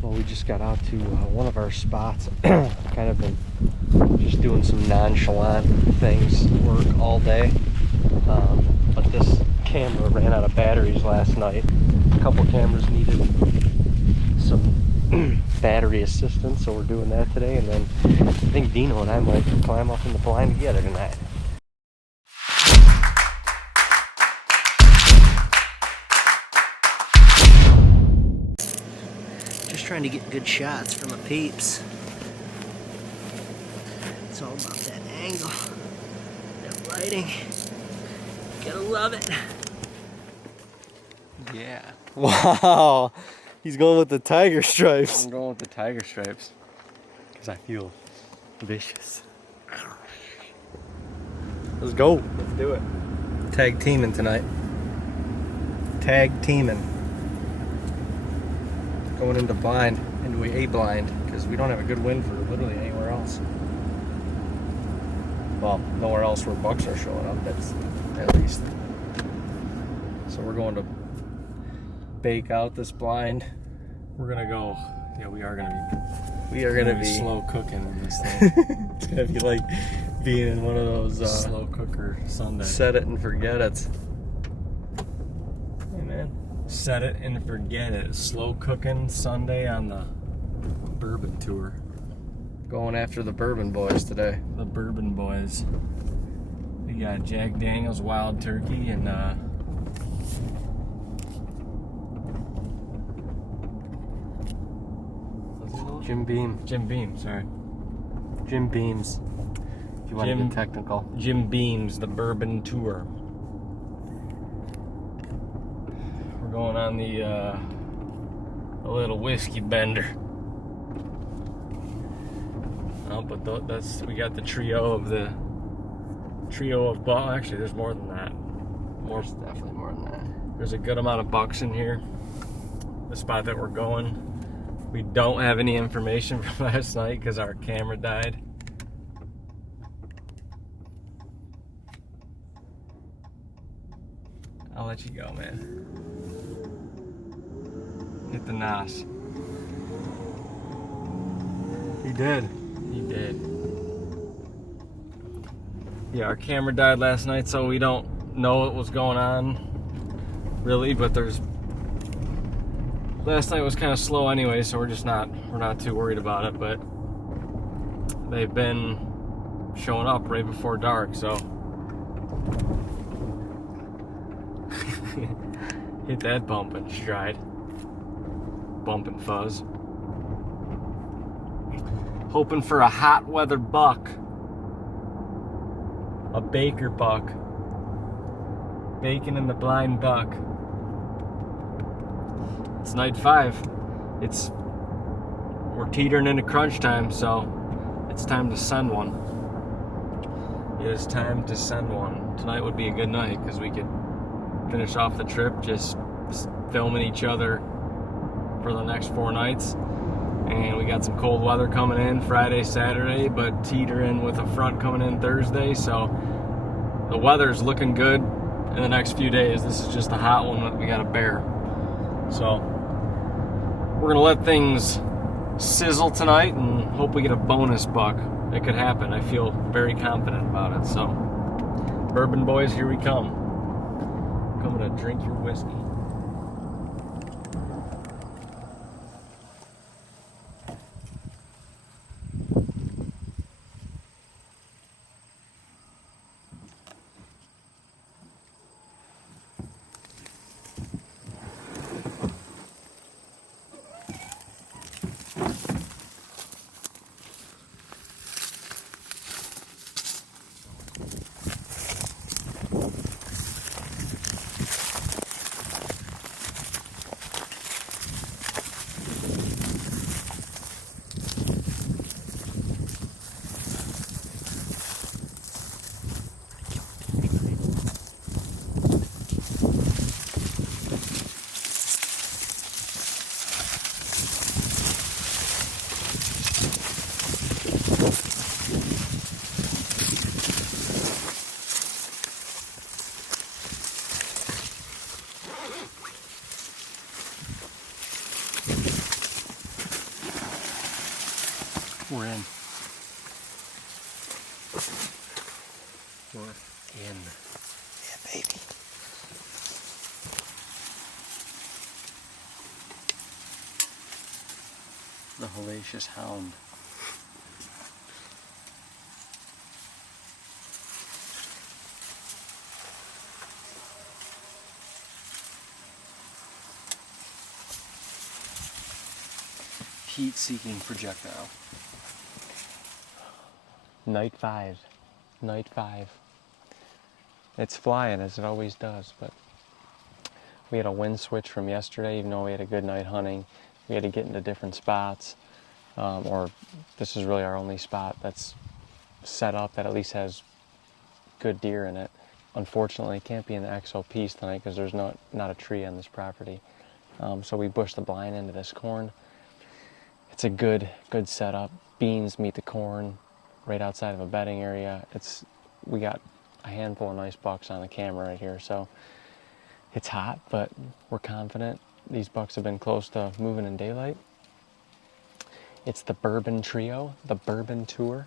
Well, we just got out to one of our spots. Kind of been just doing some nonchalant things, work all day. But this camera ran out of batteries last night. A couple cameras needed some battery assistance, so we're doing that today. And then I think Dino and I might climb up in the blind together tonight. Trying to get good shots from the peeps. It's all about that angle, that lighting. Gotta love it. Yeah. Wow. He's going with the tiger stripes. I'm going with the tiger stripes because I feel vicious. Let's go. Let's do it. Tag teaming tonight. Tag teaming. Going into blind, into a blind, because we don't have a good wind for literally anywhere else. Well, nowhere else where bucks are showing up, that's at least. So we're going to bake out this blind. We're gonna go, yeah, we are gonna be slow cooking in this thing. It's gonna be like being in one of those slow cooker Sunday. Set it and forget it. Hey man. Set it and forget it. Slow cooking Sunday on the Bourbon tour. Going after the Bourbon Boys today. The Bourbon Boys. We got Jack Daniels Wild Turkey and Jim Beam, sorry. Jim Beams. If you want to get technical. Jim Beams, the Bourbon tour. Going on the little whiskey bender. Oh, but we got the trio of well, actually there's more than that. There's definitely more than that. There's a good amount of bucks in here. The spot that we're going, we don't have any information from last night because our camera died. I'll let you go, man. Hit the nos. He did. He did. Yeah, our camera died last night, so we don't know what was going on, really. But last night was kind of slow anyway, so we're not too worried about it. But they've been showing up right before dark, so hit that bump and stride. Bump and fuzz. Hoping for a hot weather buck. A baker buck. Bacon in the blind buck. It's night 5. We're teetering into crunch time, so it's time to send one. It is time to send one. Tonight would be a good night because we could finish off the trip just filming each other for the next 4 nights. And we got some cold weather coming in Friday, Saturday, but teetering with a front coming in Thursday, so the weather's looking good in the next few days. This is just a hot one that we gotta bear. So we're gonna let things sizzle tonight and hope we get a bonus buck. It could happen. I feel very confident about it. So Bourbon Boys, here we come. Coming to drink your whiskey. We're in. We're in. Yeah, baby. The hellacious hound. Heat-seeking projectile. Night 5. Night 5. It's flying as it always does, but we had a wind switch from yesterday. Even though we had a good night hunting, we had to get into different spots. Or this is really our only spot that's set up that at least has good deer in it. Unfortunately, it can't be in the XO piece tonight because there's not a tree on this property. So we pushed the blind into this corn. It's a good setup. Beans meet the corn right outside of a bedding area. We got a handful of nice bucks on the camera right here. So it's hot, but we're confident. These bucks have been close to moving in daylight. It's the Bourbon Trio, the Bourbon Tour.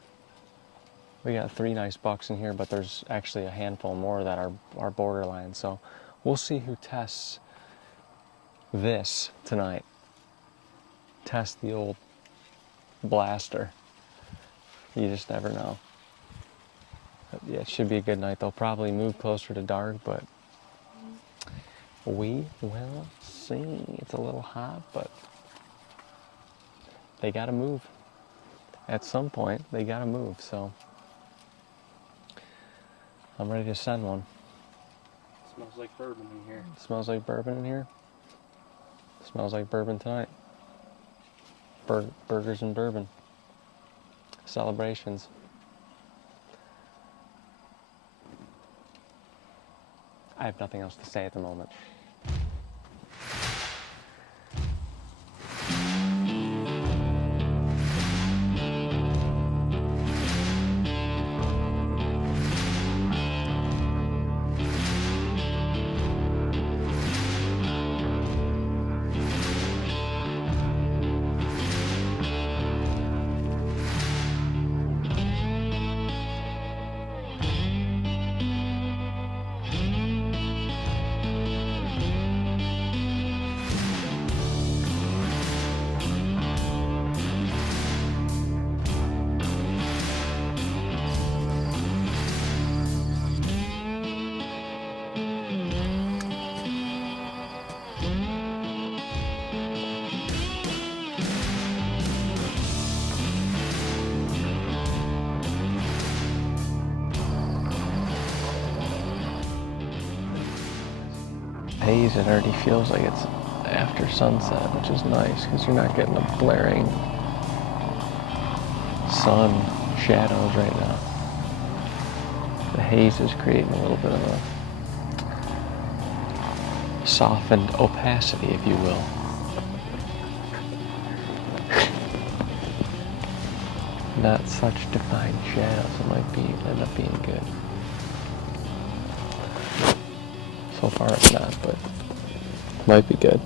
We got 3 nice bucks in here, but there's actually a handful more that are borderline. So we'll see who tests this tonight. Test the old blaster. You just never know. But yeah, it should be a good night. They'll probably move closer to dark, but we will see. It's a little hot, but they gotta move. At some point, they gotta move, so I'm ready to send one. It smells like bourbon in here. It smells like bourbon in here. It smells like bourbon tonight. Burgers and bourbon. Celebrations. I have nothing else to say at the moment. Haze, it already feels like it's after sunset, which is nice because you're not getting the blaring sun shadows right now. The haze is creating a little bit of a softened opacity, if you will. Not such defined shadows. It might end up being good. So far it's not, but might be good.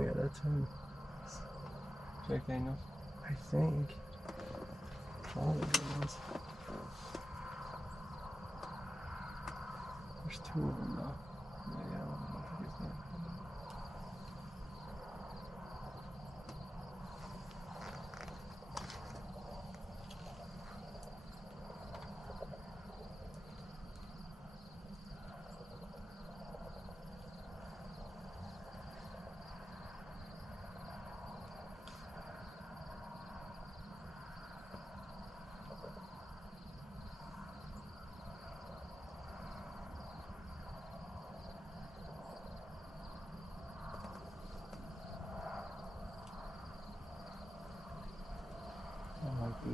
yeah, that's him. Jack Daniels. I think. Probably is. There's two of them though. Yeah, I don't know if he's not. That might be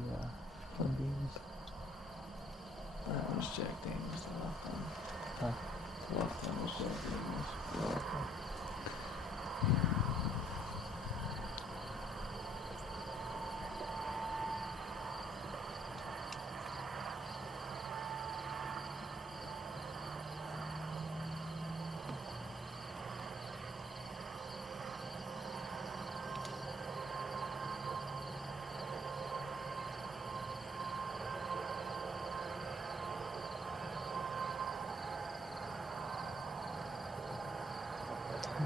Twin Beans. That was Jack Daniels, the left one. Huh? The left one was Jack Daniels. The left one.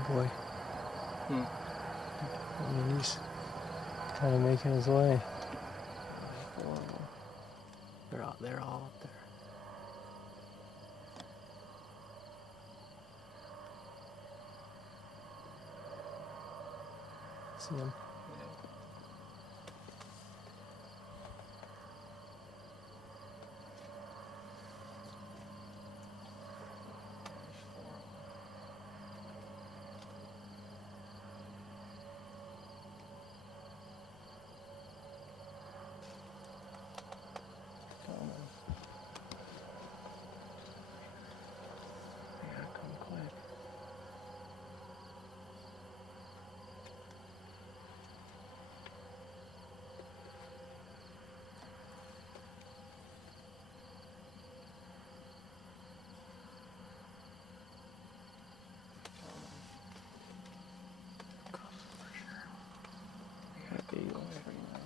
Boy. I mean, he's kind of making his way. They're all up there. See him? Yeah, come quick. Yeah, big one. Pretty nice.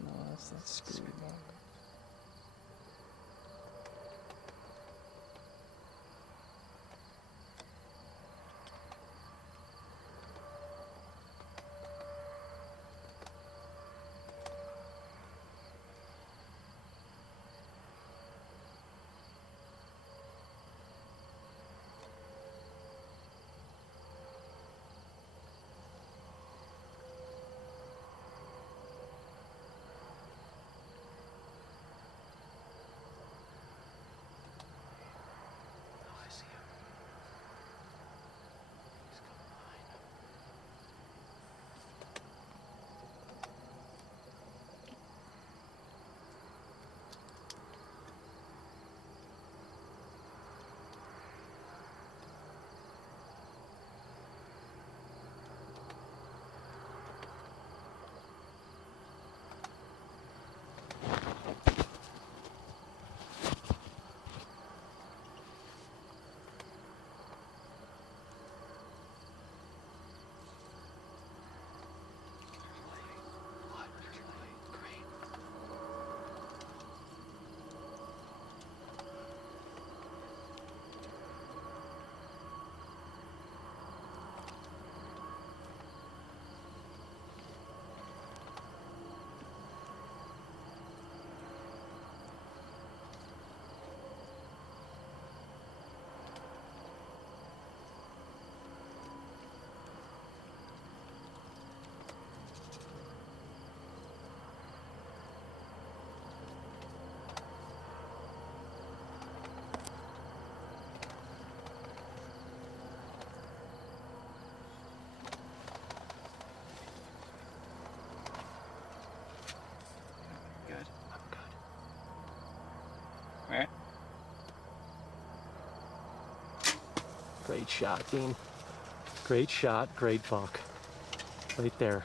No, that's screwed up. Great shot, Dean. Great shot, great buck. Right there.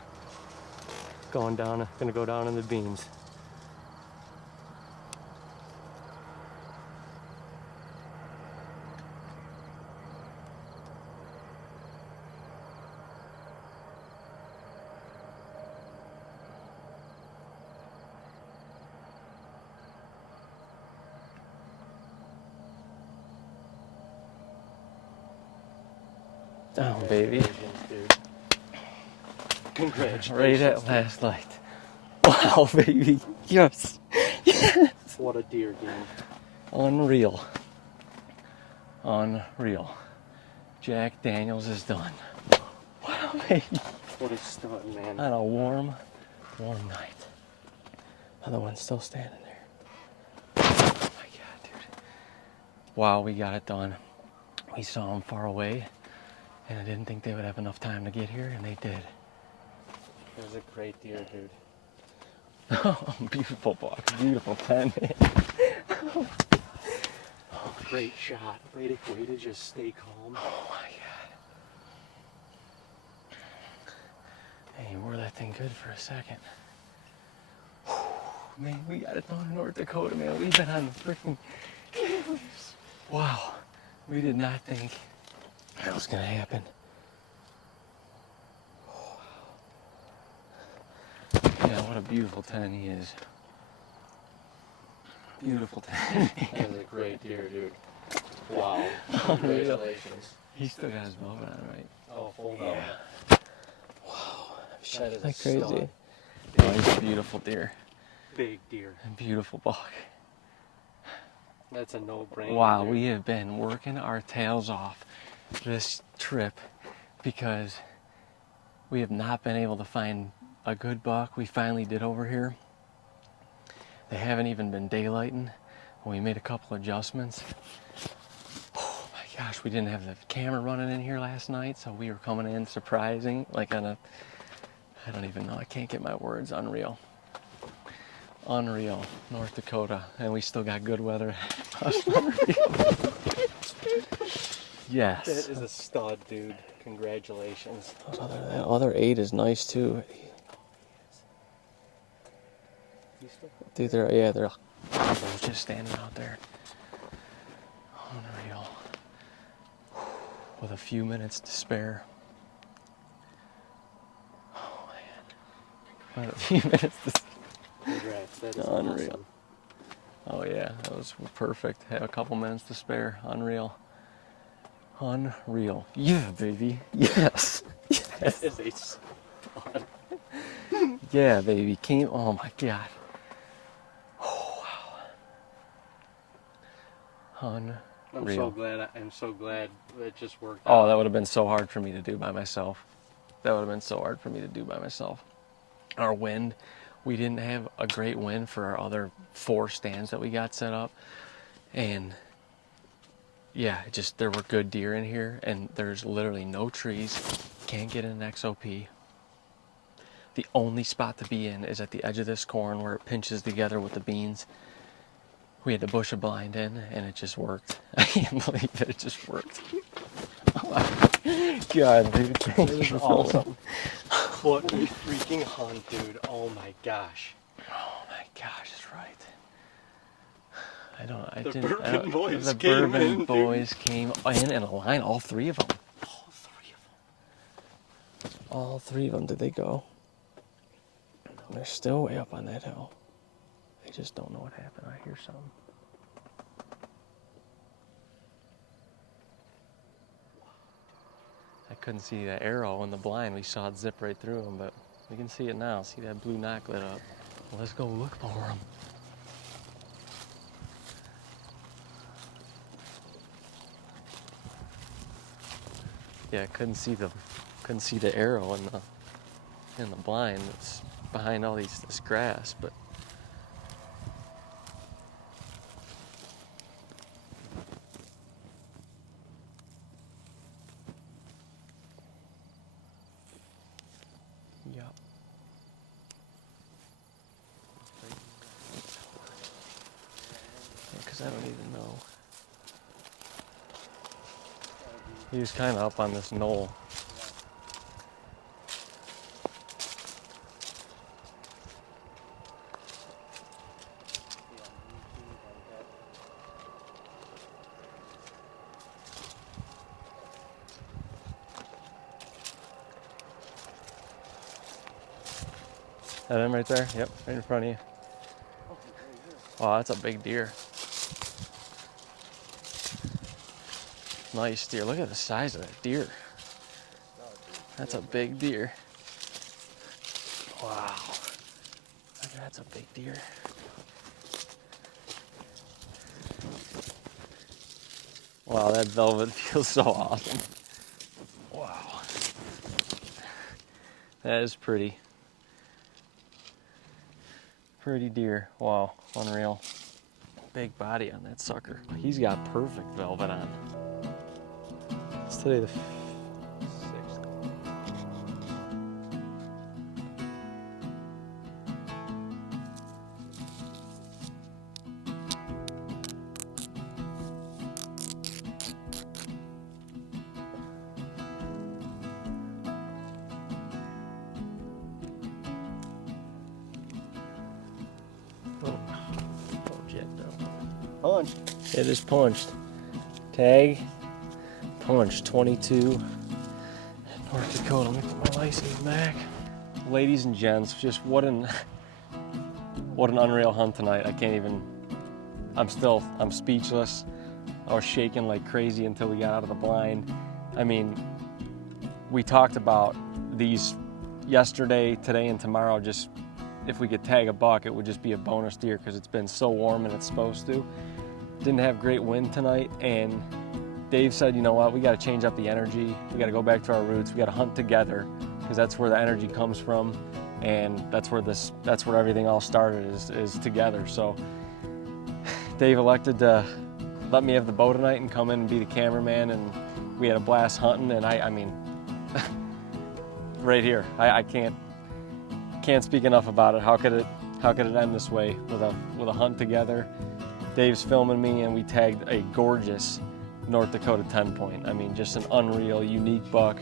Going down, gonna go down in the beans. Down, baby. Congratulations. Right at last light. Wow, baby. Yes. Yes. What a deer, dude. Unreal. Unreal. Jack Daniels is done. Wow, baby. What a stud, man. On a warm night. Another one's still standing there. Oh my God, dude. Wow, we got it done. We saw them far away, and I didn't think they would have enough time to get here, and they did. It was a great deer, dude. Oh, beautiful buck. Beautiful pen. Oh, great shot. Way to just stay calm. Oh my God. Hey, you wore that thing good for a second. Whew, man, we got it done in North Dakota, man. We've been on the freaking... Wow. We did not think that was gonna happen. Yeah, what a beautiful 10 he is. Beautiful 10. That was a great deer, dude. Wow. Congratulations. He still got his velvet on, right? Oh, hold on. Wow. That is Isn't that a crazy? stud. Oh, he's a beautiful deer. Big deer. A beautiful buck. That's a no-brainer. Wow, dude. we have been working our tails off this trip because we have not been able to find a good buck. We finally did over here. They haven't even been daylighting. We made a couple adjustments. Oh my gosh, we didn't have the camera running in here last night, so we were coming in surprising, like on a, I don't even know, I can't get my words, unreal. Unreal, North Dakota, and we still got good weather. Yes. That is a stud, dude. Congratulations. That other 8 is nice too. Dude, they're just standing out there. Unreal. With a few minutes to spare. Oh man. With a few minutes to spare. Congrats. That is Unreal. awesome. Oh yeah, that was perfect. Have a couple minutes to spare. Unreal. Unreal. Yeah, baby. Yes. Yes. That is a stud. Yeah, baby. Oh my God. Oh wow. Unreal. I'm so glad it just worked Oh, out. that would have been so hard for me to do by myself. That would have been so hard for me to do by myself. Our wind, we didn't have a great wind for our other 4 stands that we got set up. And yeah, there were good deer in here, and there's literally no trees. Can't get in an XOP. The only spot to be in is at the edge of this corn where it pinches together with the beans. We had to bush a blind in, and it just worked. I can't believe it just worked. Oh my God, dude. That is awesome. What a freaking hunt, dude. Oh my gosh. Oh my gosh, that's right. The Bourbon Boys The came Bourbon in, dude. Boys came in a line, all 3 of them. All 3 of them. All 3 of them, did they go? They're still way up on that hill. They just don't know what happened. I hear something. I couldn't see the arrow in the blind. We saw it zip right through them, but we can see it now. See that blue knock lit up. Well, let's go look for them. Yeah, I couldn't see the arrow in the blind. It's behind all this grass, but yep. Because I don't even know. He was kind of up on this knoll. That him right there? Yep, right in front of you. Wow, that's a big deer. Nice deer. Look at the size of that deer. That's a big deer. Wow. That's a big deer. Wow, that velvet feels so awesome. Wow. That is pretty. Pretty deer. Wow, unreal. Big body on that sucker. He's got perfect velvet on. It's today the 6th. Punch. It is punched. Tag, punch 22. North Dakota. Let me put my license back. Ladies and gents, just what an unreal hunt tonight. I can't even. I'm speechless. I was shaking like crazy until we got out of the blind. I mean, we talked about these yesterday, today, and tomorrow. Just if we could tag a buck, it would just be a bonus deer because it's been so warm and it's supposed to. Didn't have great wind tonight, and Dave said, you know what, we got to change up the energy. We got to go back to our roots. We got to hunt together because that's where the energy comes from, and that's where everything all started is together. So Dave elected to let me have the bow tonight and come in and be the cameraman, and we had a blast hunting. And I mean, right here, I can't speak enough about it. How could it end this way with a hunt together? Dave's filming me, and we tagged a gorgeous North Dakota 10-point. I mean, just an unreal, unique buck.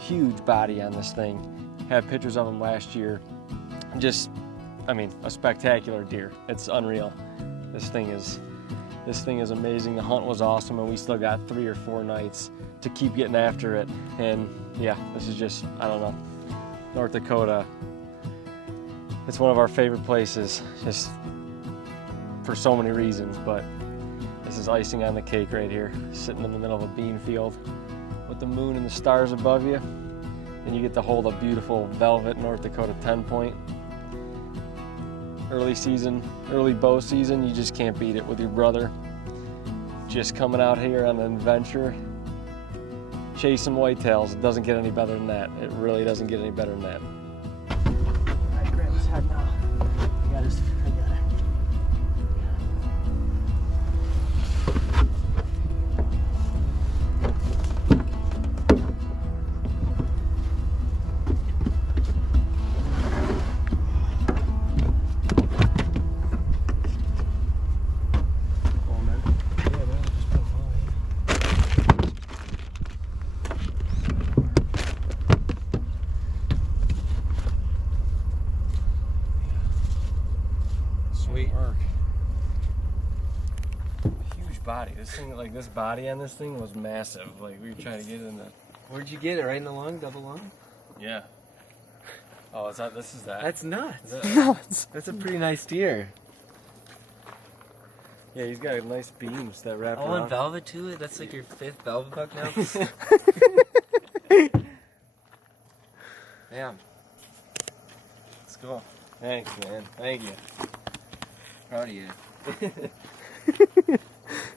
Huge body on this thing. Had pictures of him last year. Just, I mean, a spectacular deer. It's unreal. This thing is amazing. The hunt was awesome, and we still got 3 or 4 nights to keep getting after it. And yeah, this is just, I don't know, North Dakota. It's one of our favorite places, just for so many reasons, but this is icing on the cake right here, sitting in the middle of a bean field with the moon and the stars above you, and you get to hold a beautiful velvet North Dakota 10-point. Early bow season, you just can't beat it with your brother. Just coming out here on an adventure, chasing whitetails. It doesn't get any better than that. It really doesn't get any better than that. All right, grab his head now. I got it. Body. This thing, like this body on this thing was massive. Like we were trying to get in the. Where'd you get it? Right in the lung, double lung? Yeah. Oh, this is that. That's nuts. Nuts. That's a pretty nice deer. Yeah, he's got nice beams that wrap Oh, around. and velvet too? That's like your 5th velvet buck now? Damn. Let's go. Thanks, man. Thank you. Proud of you.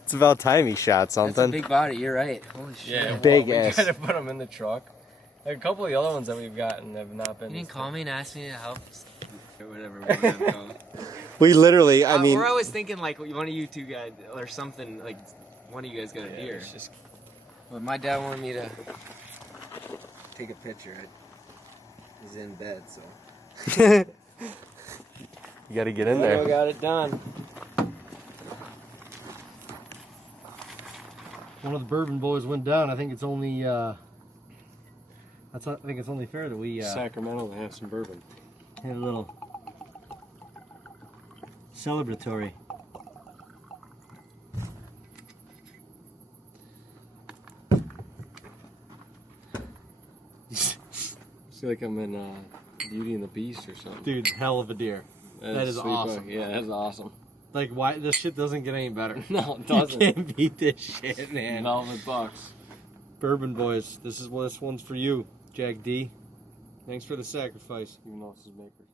It's about time he shot something. That's a big body, you're right. Holy shit. Yeah, Big well, ass. We gotta put them in the truck. Like a couple of the other ones that we've gotten have not been. You didn't call me and ask me to help? Or whatever. We literally, I mean, we're always thinking like one of you two guys or something, like one of you guys got a deer. It's just... But my dad wanted me to take a picture. He's in bed, so. You gotta get in there. I got it done. one of the Bourbon Boys went down, I think it's only I think it's only fair that we Sacramento to have some bourbon. have a little celebratory. I feel like I'm in Beauty and the Beast or something. Dude, hell of a deer. That is sweet awesome. bug. Yeah, that's awesome. Like, why this shit doesn't get any better? No, it You doesn't. can't beat this shit, man. Velvet Bucks. Bourbon Boys, this one's for you, Jack D. Thanks for the sacrifice. Even though this is Baker's.